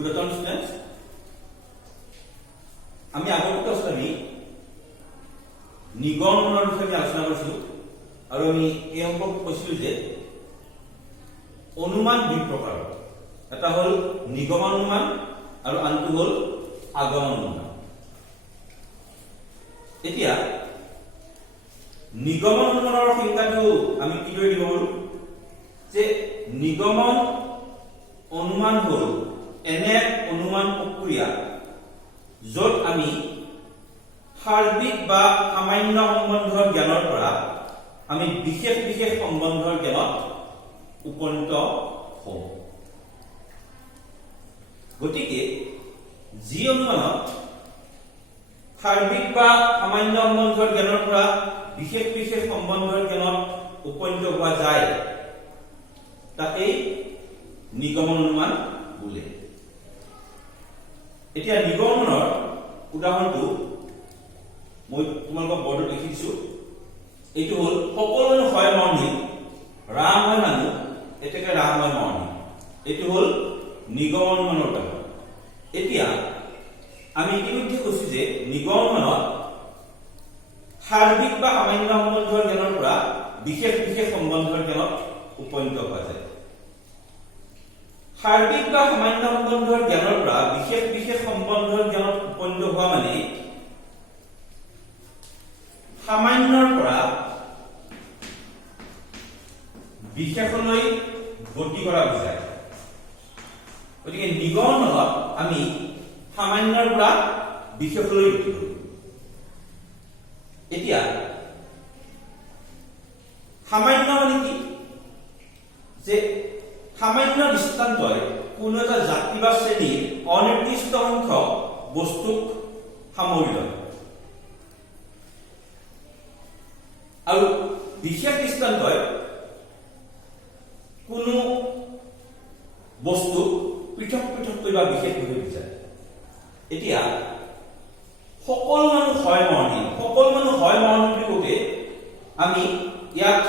Good afternoon, students. আমি আগৰ ক্লাছত আমি নিগমনৰ বিষয়ে আলোচনা কৰিছিলো আৰু আমি এই অংকত কৈছিলো যে অনুমান দুই প্ৰকাৰ এটা হল নিগমন অনুমান আৰু আনটো হল আগমন অনুমান এতিয়া নিগমন অনুমানৰ সংজ্ঞাটো আমি কিদৰে দিব পাৰো যে নিগমন অনুমান হল এনে অনুমান প্ৰক্ৰিয়া যত আমি সাৰ্বিক বা সামান্য সম্বন্ধৰ জ্ঞানৰ পৰা আমি বিশেষ বিশেষ সম্বন্ধৰ জ্ঞানত উপনীত হওঁ গতিকে যি অনুমানত সাৰ্বিক বা সামান্য সম্বন্ধৰ জ্ঞানৰ পৰা বিশেষ বিশেষ সম্বন্ধৰ জ্ঞানত উপনীত হোৱা যায় তাকেই নিগমন অনুমান বোলে এতিয়া নিগমনৰ উদাহৰণটো মই তোমালোকক বৰ্ডত লিখি দিছো এইটো হল সকলো হয় মৰ্ণিং ৰাম হয় মানুহ এতেকে ৰাম হয় মৰ্ণিং এইটো হল নিগমন অনুমানৰ উদাহৰণ এতিয়া আমি ইতিমধ্যে কৈছো যে নিগমনত সাৰ্বিক বা সামান্য সম্বন্ধৰ জ্ঞানৰ পৰা বিশেষ বিশেষ সম্বন্ধৰ জ্ঞানত উপনীত হোৱা যায় সাৰ্বিক বা সামান্য সম্বন্ধৰ জ্ঞানৰ পৰা বিশেষ বিশেষ সম্বন্ধৰ জ্ঞানত উপনীত হোৱা মানে সামান্যৰ পৰা বিশেষলৈ গতি কৰা বুজায় গতিকে নিগমনত আমি সামান্যৰ পৰা বিশেষলৈ গতি কৰো এতিয়া সামান্য মানে কি যে সামান্য দৃষ্টান্তই কোনো এটা জাতি বা শ্ৰেণীৰ অনিৰ্দিষ্ট সংখ্যক বস্তুক সামৰি লয় আৰু বিশেষ দৃষ্টান্তই কোনো বস্তু পৃথক পৃথককৈ বা বিশেষভাৱে বুজায় এতিয়া সকলো মানুহ হয় মৰ্ণিং সকলো মানুহ হয় মৰ্ণিং বুলি কওঁতে আমি ইয়াত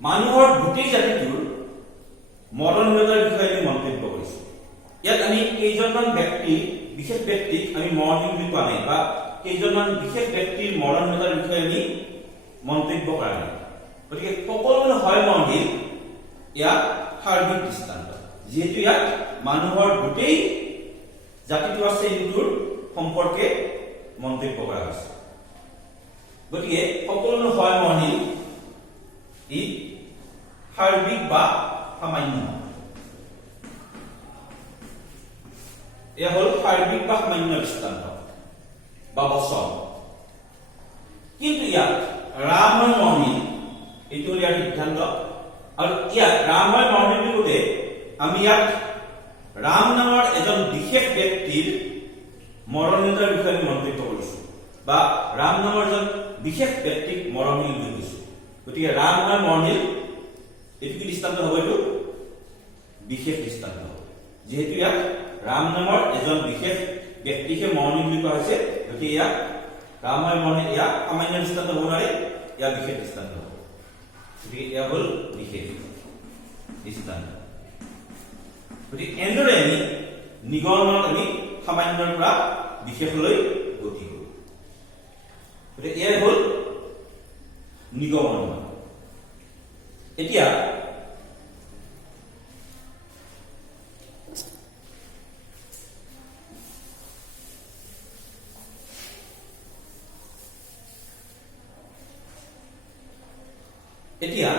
মানুহৰ গোটেই জাতিটোৰ মৰণশীলতাৰ বিষয়ে আমি মন্তব্য কৰিছো ইয়াত আমি কেইজনমান ব্যক্তি বিশেষ ব্যক্তিক আমি মৰণশীল বুলি কোৱা নাই বা কেইজনমান বিশেষ ব্যক্তিৰ মৰণশীলতাৰ বিষয়ে আমি মন্তব্য কৰা নাই গতিকে সকলো মানুহ হয় মৰণশীল ইয়াত সাৰ্বিক দৃষ্টান্ত যিহেতু ইয়াত মানুহৰ গোটেই জাতিটো আছে এইটোৰ সম্পৰ্কে মন্তব্য কৰা হৈছে গতিকে সকলো মানুহ হয় মৰণশীল ই সাৰ্বিক বা সামান্য এয়া হল সাৰ্বিক বা সামান্য দৃষ্টান্ত বা বচন কিন্তু ইয়াত ৰাম হয় মৰ্ণিল এইটো ইয়াৰ সিদ্ধান্ত আৰু ইয়াত ৰাম হয় মৰ্ণিল বুলি কওঁতে আমি ইয়াত ৰাম নামৰ এজন বিশেষ ব্যক্তিৰ মৰণশীলতাৰ বিষয়ে মন্তব্য কৰিছো বা ৰাম নামৰ এজন বিশেষ ব্যক্তিক মৰণশীল বুলি কৈছো গতিকে ৰাম হয় মৰ্ণিল এইটো কি দৃষ্টান্ত হ'ব এইটো বিশেষ দৃষ্টান্ত হ'ব যিহেতু ইয়াত ৰাম নামৰ এজন বিশেষ ব্যক্তিকে মৰ্ণিল বুলি কোৱা হৈছে গতিকে ইয়াত ৰাম হয় মৰ্ণিল ইয়াত সামান্য দৃষ্টান্ত হ'ব নোৱাৰে ইয়াত বিশেষ দৃষ্টান্ত হ'ব গতিকে এয়া হ'ল বিশেষ দৃষ্টান্ত গতিকে এনেদৰে আমি নিগমনত আমি সামান্যৰ পৰা বিশেষলৈ গতি কৰোঁ গতিকে এয়াই হ'ল নিগমন এতিয়া এতিয়া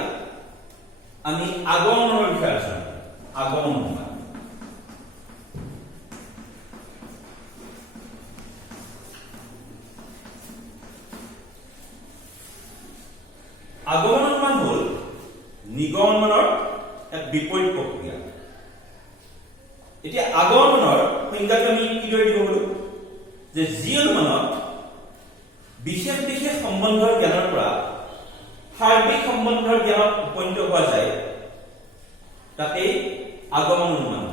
আমি আগমনৰ বিষয়ে আলোচনা কৰিম আগমন অনুমান আগমন অনুমান হল নিগমনৰ এক বিপৰীত প্ৰক্ৰিয়া এতিয়া আগমনৰ সংজ্ঞাটো আমি কিদৰে দিব পাৰো যে যি অনুমানত বিশেষ বিশেষ সম্বন্ধৰ জ্ঞানৰ পৰা সাৰ্বিক সম্বন্ধৰ জ্ঞানত উপনীত হোৱা যায় তাকেই আগমন অনুমান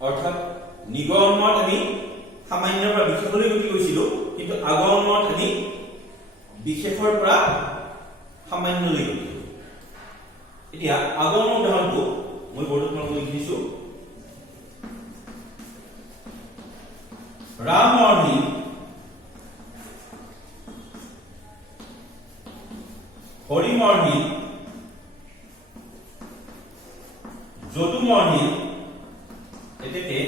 অৰ্থাৎ নিগমনত আমি সামান্যৰ পৰা বিশেষলৈ গতি কৰিছিলো কিন্তু আগমনত আমি বিশেষৰ পৰা সামান্যলৈ গতি এতিয়া আগমনৰ উদাহৰণটো মই বৰ্ডত তোমালোকক লিখি দিছো। Ram morning Hari morning Jadu morning এতেকে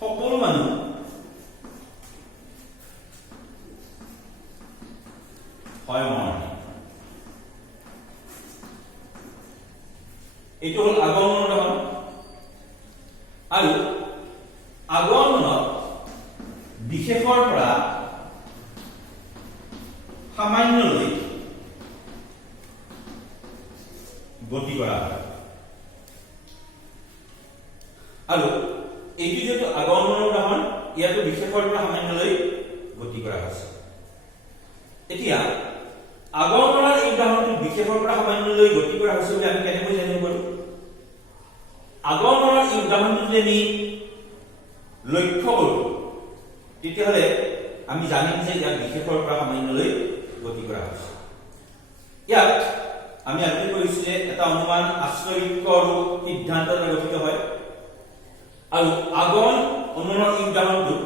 সকলো মানুহ হয় মৰ্ণিং। এইটো হল আগমনৰ উদাহৰণ। আৰু আগমনত বিশেষৰ পৰা সামান্যলৈ গতি কৰা হয়। আৰু এইটো যেহেতু আগমনৰ উদাহৰণ, ইয়াতো বিশেষৰ পৰা সামান্যলৈ গতি কৰা হৈছে। এতিয়া আগমনৰ এই উদাহৰণটো বিশেষৰ পৰা সামান্যলৈ গতি কৰা হৈছে বুলি আমি কেনেকৈ জানিব পাৰো? আগমনৰ এই উদাহৰণটো যদি আমি লক্ষ্য কৰো তেতিয়াহ'লে আমি জানিম যে ইয়াত বিশেষৰ পৰা সামান্যলৈ গতি কৰা হৈছে। ইয়াত আমি আগতে কৈছো যে এটা অনুমান আশ্ৰয়িক আৰু সিদ্ধান্ত দ্বাৰা গঠিত হয়। আৰু আগমন অনুমানৰ এই উদাহৰণটো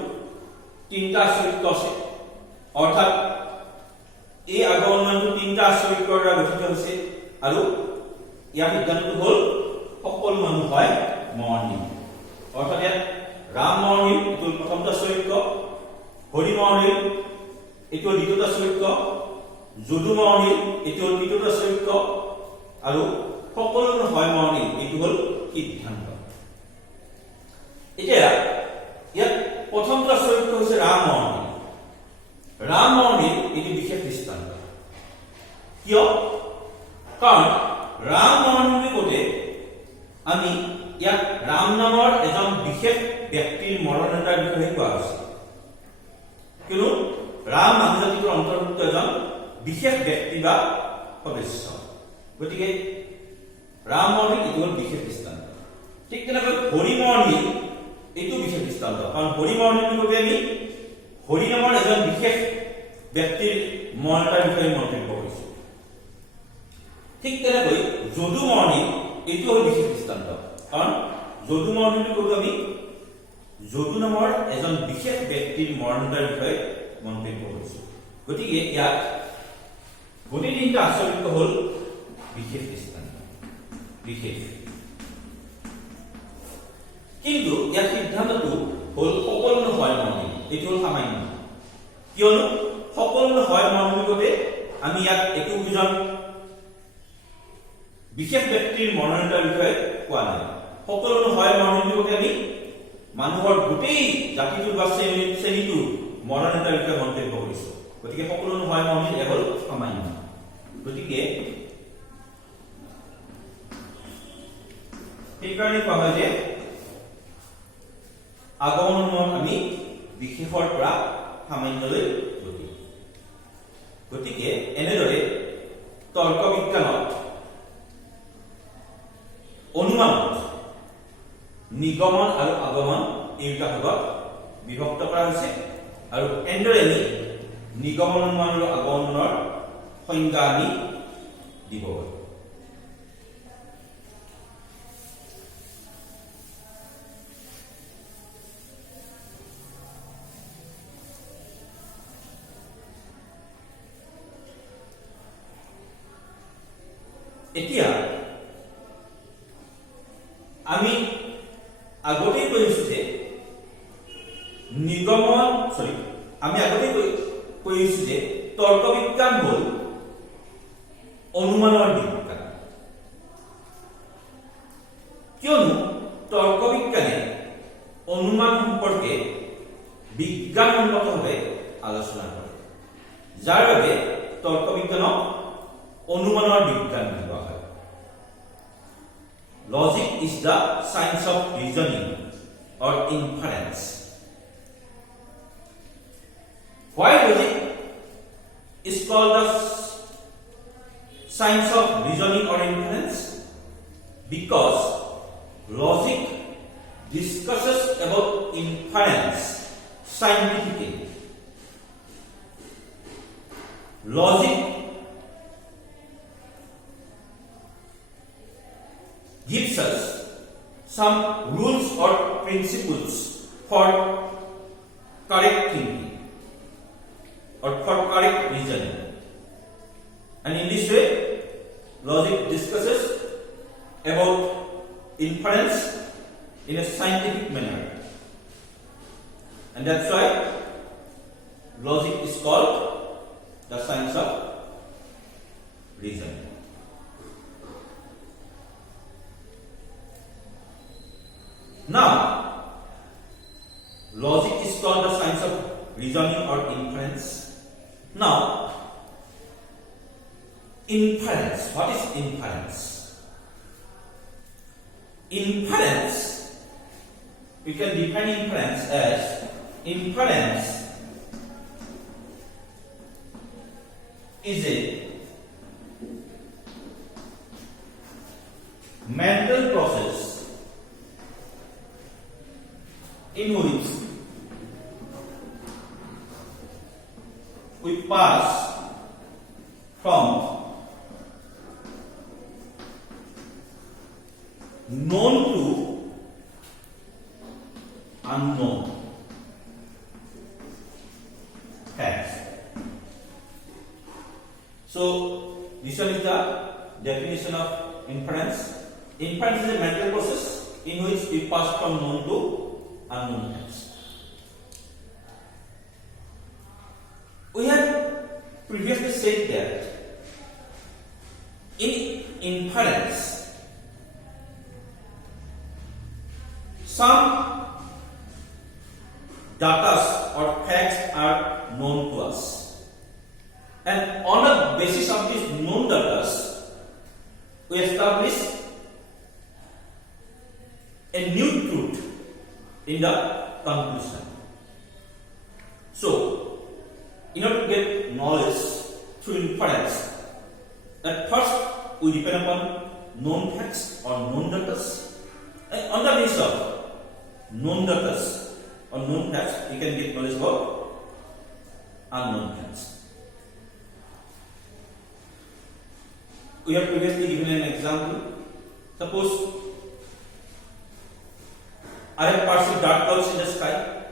তিনিটা আশ্ৰয়িক আছে, অৰ্থাৎ এই আগমনটো তিনিটা আশ্ৰয়িকৰ দ্বাৰা গঠিত হৈছে। আৰু ইয়াৰ সিদ্ধান্তটো হল সকলো মানুহ হয় মৰ্ণিং। অৰ্থাৎ ইয়াত ৰাম মৰ্ণিং এইটো প্ৰথমটো আশ্ৰয়িক, হৰি মৰ্ণিং এইটো দ্বিতীয়টো আশ্ৰয়িক, যদু মৰ্ণিং এইটো হল তৃতীয়টো আশ্ৰয়িক, আৰু সকলো মানুহ হয় মৰ্ণিং এইটো হল সিদ্ধান্ত। এতিয়া ইয়াত প্ৰথমটো আশ্ৰয়িক হৈছে ৰাম মৰ্ণিং। ৰাম মৰ্ণিং এইটো বিশেষ দৃষ্টান্ত। কিয়? কাৰণ ৰাম মৰ্ণিং বুলি কওঁতে আমি ইয়াত ৰাম নামৰ এজন বিশেষ ব্যক্তিৰ মৰণান্তৰ বিষয়ে কোৱা হৈছে। কিয়নো ৰাম মানুহ জাতিটোৰ অন্তৰ্ভুক্ত এজন বিশেষ ব্যক্তি বা সদস্য, গতিকে ৰাম মৰ্ণিং এইটো হল বিশেষ দৃষ্টান্ত। ঠিক তেনেকৈ হৰি মৰ্ণিং এইটো বিশেষ দৃষ্টান্ত, কাৰণ হৰি মৰ্ণিং বুলি কওঁতে আমি হৰি নামৰ এজন বিশেষ ব্যক্তিৰ মৰণান্তৰ বিষয়ে মন্তব্য কৰিছো। ঠিক তেনেকৈ যদু মৰ্ণিং এইটো হল বিশেষ দৃষ্টান্ত, কাৰণ যদু মৰ্ণিং বুলি কওঁতে আমি যদু নামৰ এজন বিশেষ ব্যক্তিৰ মৰণান্তৰ বিষয়ে মন্তব্য কৰিছো। গতিকে ইয়াত গোটেই তিনিটা আশ্ৰয়িক হল বিশেষ দৃষ্টান্ত, বিশেষ। কিন্তু ইয়াৰ সিদ্ধান্তটো হল সকলো হয় মৰ্ণিং, এইটো হল সামান্য। কিয়নো সকলো হয় মৰ্ণিং বুলি আমি ইয়াত একো বুজন বিশেষ ব্যক্তিৰ মৰণান্তৰ বিষয়ে কোৱা নাই। সকলো হয় মৰ্ণিং বুলি আমি মানুহৰ গোটেই জাতিটোৰ বা শ্ৰেণীটোৰ মৰণান্তৰ বিষয়ে মন্তব্য কৰিছো। গতিকে সকলো হয় মৰ্ণিং হল সামান্য। গতিকে সেইকাৰণে কোৱা হয় যে আগমনত আমি বিশেষৰ পৰা সামান্যলৈ গতি। গতিকে এনেদৰে তৰ্ক বিজ্ঞানত অনুমানত নিগমন আৰু আগমন এই দুটা ভাগত বিভক্ত কৰা হৈছে। আৰু এনেদৰে আমি নিগমন অনুমান আৰু আগমনৰ সংজ্ঞা আমি দিব পাৰো। এতিয়া আমি আগতেই কৈছো যে তৰ্ক বিজ্ঞান হল অনুমানৰ বিজ্ঞান। কিয়নো তৰ্ক বিজ্ঞানে অনুমান সম্পৰ্কে বিজ্ঞানসন্মতভাৱে আলোচনা কৰে, যাৰ বাবে তৰ্ক বিজ্ঞানক অনুমানৰ বিজ্ঞান বুলি কোৱা হয়। Logic is the science of reasoning or inference. Why logic is called the science of reasoning or inference? Because logic discusses about inference scientifically. Logic some rules or principles for correct thinking or for correct reasoning. And in this way, logic discusses about inference in a scientific manner. And that's why logic is called the science of reasoning. Now, logic is called the science of reasoning or inference. Now, inference. What is inference? Inference, we can define inference as inference is a mental process in which we pass from known to unknown facts. So, this one is the definition of inference. Inference is a mental process in which we pass from known to unknown facts. We have previously said that in inference, some data or facts are known to us, and on the basis of these known data, we establish a new truth in the conclusion. So, in order to get knowledge through inference, at first we depend upon known facts or known data, and on the basis of known data or known facts, we can get knowledge about unknown facts. We have previously given an example. Suppose I have perceived dark clouds in the sky,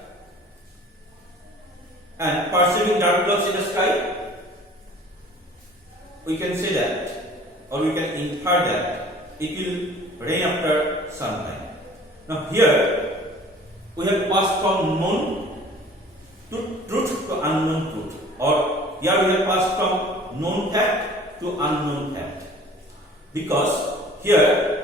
and perceiving dark clouds in the sky, we can say that, or we can infer that it will rain after some time. Now here we have passed from known to truth to unknown truth, or here we have passed from known fact to unknown fact, because here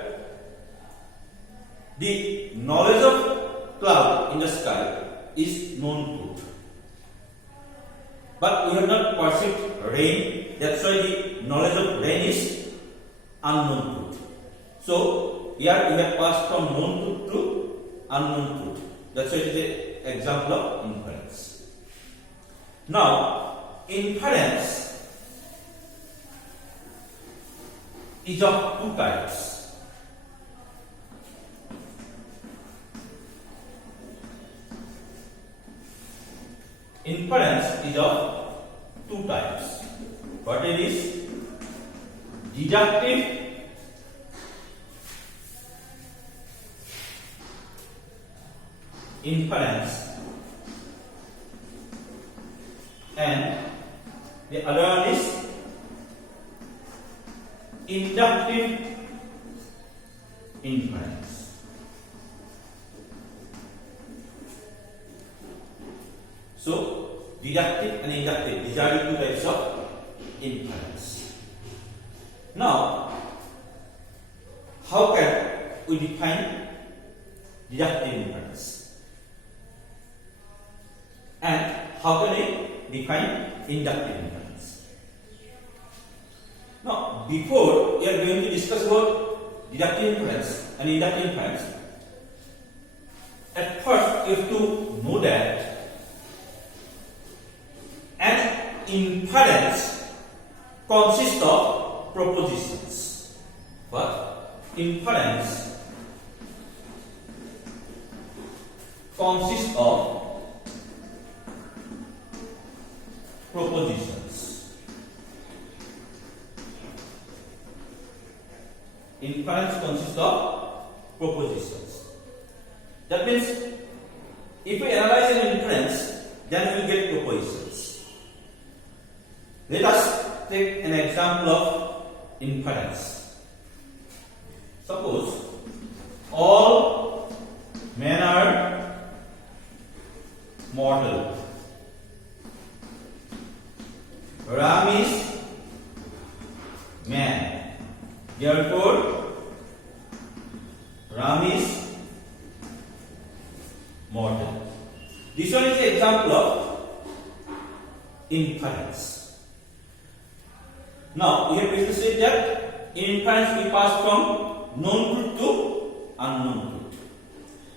the knowledge of cloud in the sky is known truth, but we have not perceived rain. That's why the knowledge of rain is unknown truth. So here we have passed from known truth to unknown truth. That's why it is an example of inference. Now, inference is of two types. Inference is of two types. What it is? Deductive inference, and the other one is inductive inference. So, deductive and inductive, these are the two types of inference. Now, how can we define deductive inference? And how can we define inductive inference? Now, before we are going to discuss about deductive inference and inductive inference, at first you have to know that an inference consists of propositions. What? Inference consists of propositions. Inference consists of propositions. That means if we analyze an inference, then we get propositions. Let us take an example of inference. Suppose all men are mortal. Ram is man. Therefore, Ram is mortal. This one is an example of inference. Now, we have previously said that in inference we pass from known truth to unknown truth.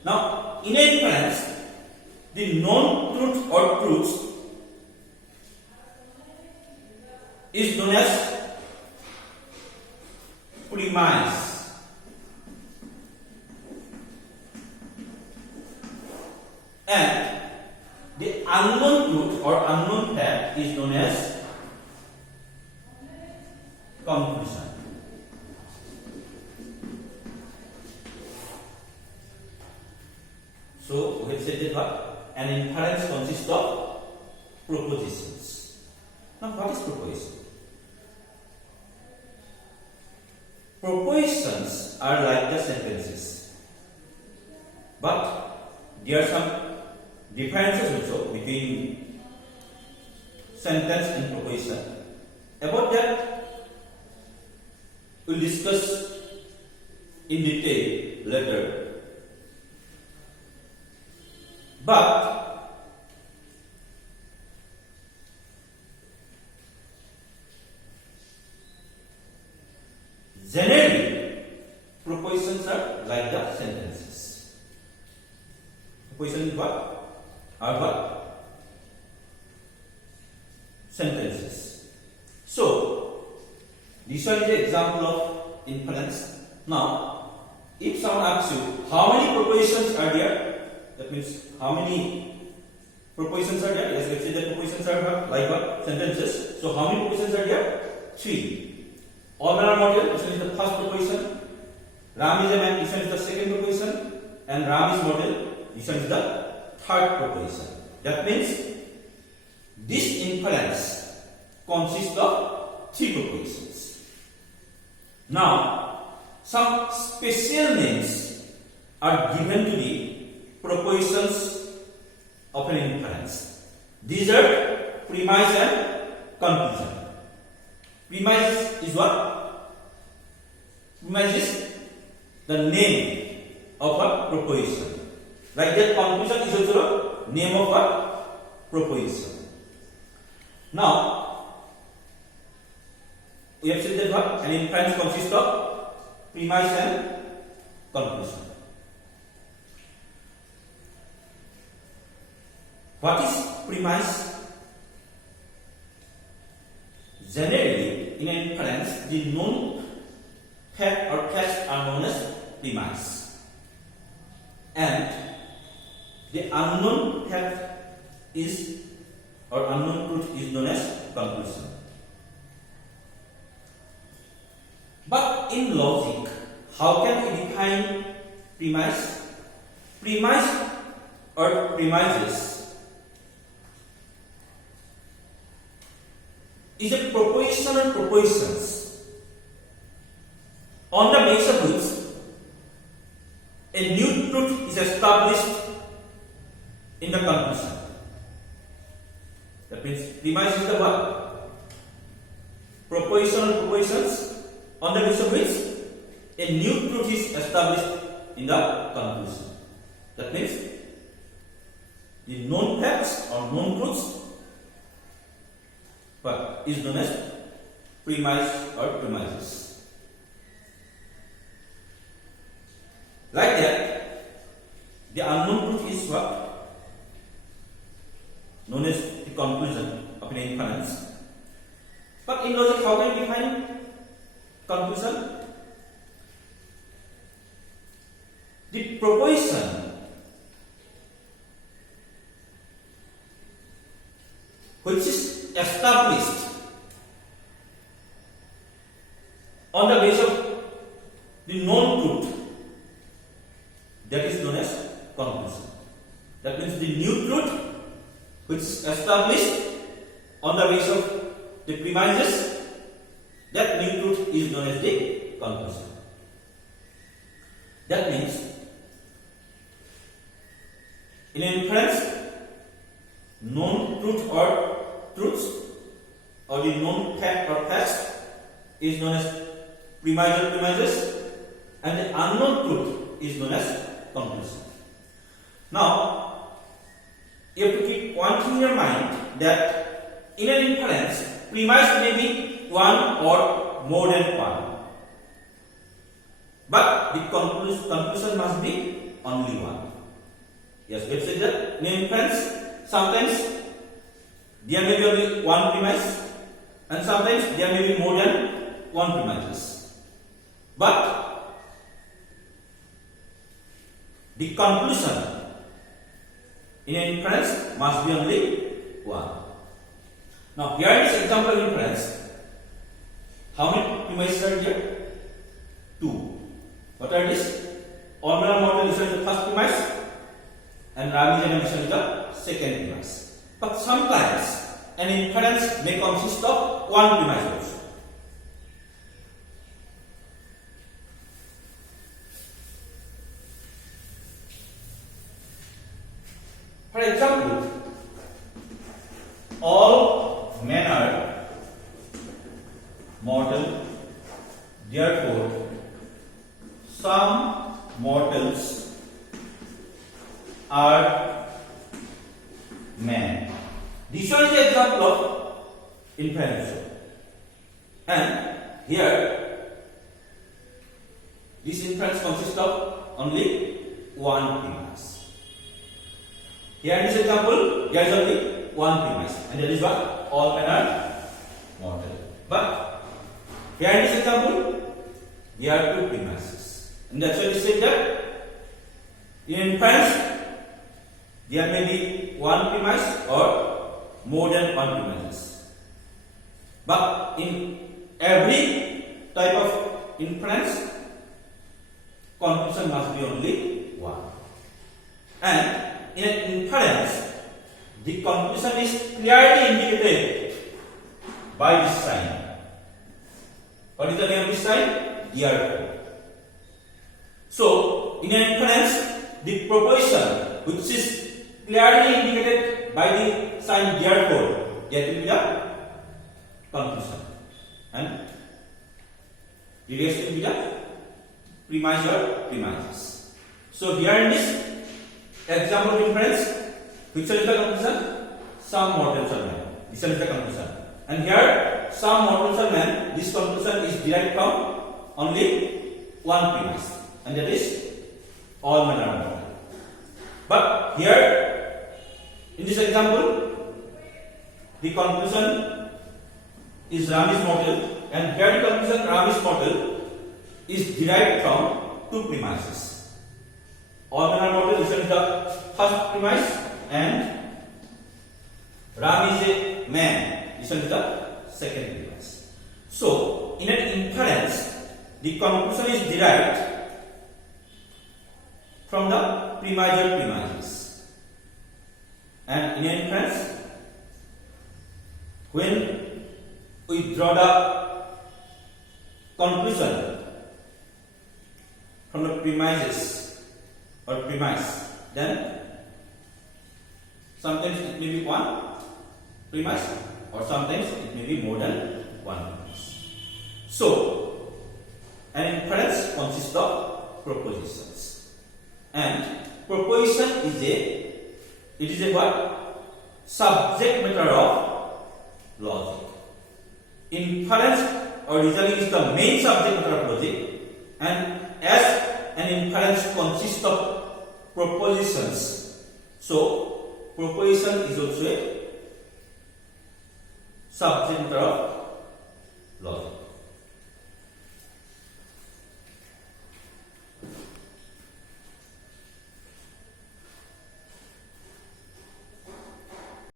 Now, in inference, the known truth or truth is known as premise. And the unknown truth or unknown fact is known as conclusion. So, we have said that what? An inference consists of propositions. Now, what is proposition? Propositions are like the sentences, but there are some differences also between sentence and proposition. About that, we'll discuss in detail later. But generally, propositions are like the sentences. Propositions are what? Sentences. So, this one is an example of inference. Now, if someone asks you how many propositions are there, that means how many propositions are there? Yes, let's say that propositions are like what? Sentences. So, how many propositions are there? 3. All men are mortal, this one is the first proposition. Ram is a man, this one is the second proposition. And Ram is mortal, this one is the third proposition. That means this inference consists of 3 propositions. Now, some special names are given to the propositions of an inference. These are premise and conclusion. Premise is what? Premise is the name of a proposition. Like that, conclusion is also the name of a proposition. Now, we have said that what? An inference consists of premise and conclusion. What is premise? Generally, in an inference, the known fact or facts are known as premise, and the unknown fact is or unknown truth is known as conclusion. But in logic, how can we define premise? Premise or premises is a proposition or propositions on the basis of which a new truth is established in the conclusion. That means premise is the what? Proposition or propositions on the basis of which a new truth is established in the conclusion. That means the known facts or known truths but is known as premise or premises. Like that, the unknown truth is what? Known as the conclusion of an inference. But in logic, how can we define conclusion? The proposition which is established on the basis of the known truth which is established on the basis of the premises, that new truth is known as the conclusion. That means in inference, known truth or truths or the known fact or facts is known as premises, and the unknown truth is known as conclusion. Now, you have to keep one thing in your mind, that in an inference, premise may be one or more than one, but the conclusion must be only one. Yes, we have said that in inference, sometimes there may be only one premise, and sometimes there may be more than one premises. But the conclusion in an inference must be only one. Now, here is example of inference. How many premises are there? Two. What are these? All manner of mortal is the first premise, and Rami is the second premise. But sometimes an inference may consist of one premise also. For example, all men are mortal, therefore some mortals are men. This one is the example of inference. And here, this inference consists of only one premise. Here in this example, there is only one premise, and that is what? All men are mortal. But here in this example, there are two premises, and that's why we said that in inference there may be one premise or more than one premise. But in every type of inference, conclusion must be only one. And in an inference, the conclusion is clearly indicated by this sign. What is the name of this sign? Therefore. So, in an inference, the proposition which is clearly indicated by the sign therefore, that will be the conclusion, and the rest will be the premise or premises. So, here in this example of inference, which is the conclusion? Some mortals are men. This is the conclusion. And here, some mortals are men. This conclusion is derived from only one premise, and that is all men are mortal. But here, in this example, the conclusion is Ram is mortal, and here the conclusion Ram is mortal is derived from two premises. All men are mortal, this is the first premise, and Ram is a man, this is the second premise. So, in an inference, the conclusion is derived from the premise or premises. And in an inference, when we draw the conclusion from the premises or premise, then sometimes it may be one premise, or sometimes it may be more than one premise. So, an inference consists of propositions, and proposition is a what? Subject matter of logic. Inference or reasoning is the main subject matter of logic, and as an inference consists of propositions, so proposition is also a subject matter of logic.